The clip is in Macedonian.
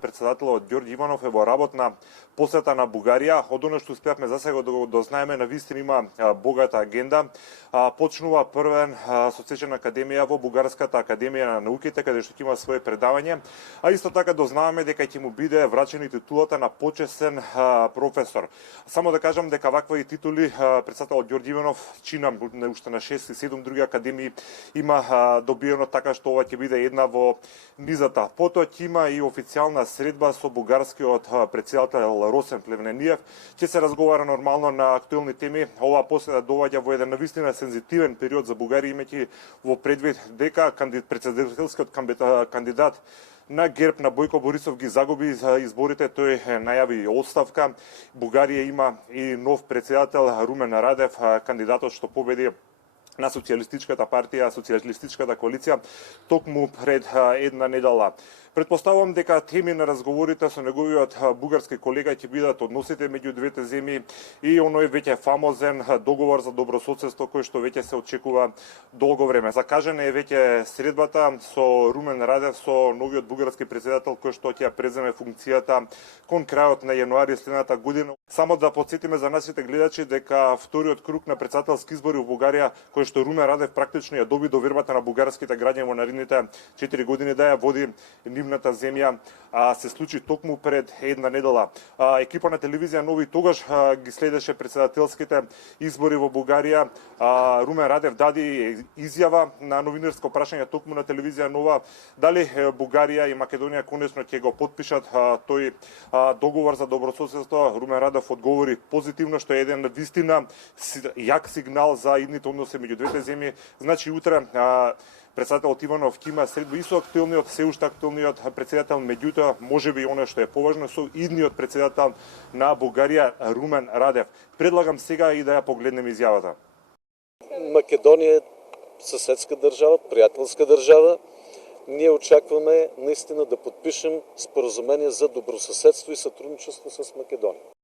Председателот Ѓорѓе Иванов е во работна посета на Бугарија. Од оно што успеавме за сега да го дознаеме, навистина има богата агенда. Почнува првен со свечена академија во Бугарската академија на науките, каде што ќе има свое предавање, а исто така дознаваме дека ќе му биде врачена титулата на почесен професор. Само да кажам дека вакви титули председателот Ѓорѓе Иванов чина уште на 6 и 7 други академии има добиено, така што ова ќе биде една во низата. Потоа ќе има и официјална средба со бугарскиот председател Росен Плевнениев. Ќе се разговара нормално на актуелни теми. Ова посета доаѓа во еден навистина сензитивен период за Бугарија, имајќи во предвид дека председателскиот кандидат на ГЕРБ на Бојко Борисов ги загуби изборите, тој најави оставка. Бугарија има и нов председател Румен Радев, кандидатот што победи на Социјалистичката партија, Социјалистичката коалиција, токму пред една недела. Предпоставувам дека теми на разговорите со неговиот бугарски колега ќе бидат односите меѓу двете земји и оној веќе фамозен договор за добрососедство кој што веќе се очекува долго време. Закажана е веќе средбата со Румен Радев, со новиот бугарски председател кој што ќе преземе функцијата кон крајот на јануари следната година. Само да потсетиме за нашите гледачи дека вториот круг на председателски избори во Бугарија, кој што Румен Радев практично ја доби довербата на бугарските граѓани во наредните 4 години да ја води нивната земја, се случи токму пред една недела. Екипа на телевизија Нови тогаш ги следеше председателските избори во Бугарија. Румен Радев даде изјава на новинарско прашање токму на телевизија Нова дали Бугарија и Македонија конечно ќе го потпишат тој договор за добрососедство. Румен Радев одговори позитивно, што е еден вистина јак сигнал за идните односи меѓу двете земји. Значи утре председателот Иванов ќе има средба и со актуелниот, се уште актуелниот председател, меѓутоа можеби оно што е поважно со идниот председател на Бугарија Румен Радев. Предлагам сега и да ја погледнеме изјавата. Македонија е съседска држава, пријателска држава. Ние очакваме наистина да подпишем споразумение за добросъседство и сътрудничество с Македония.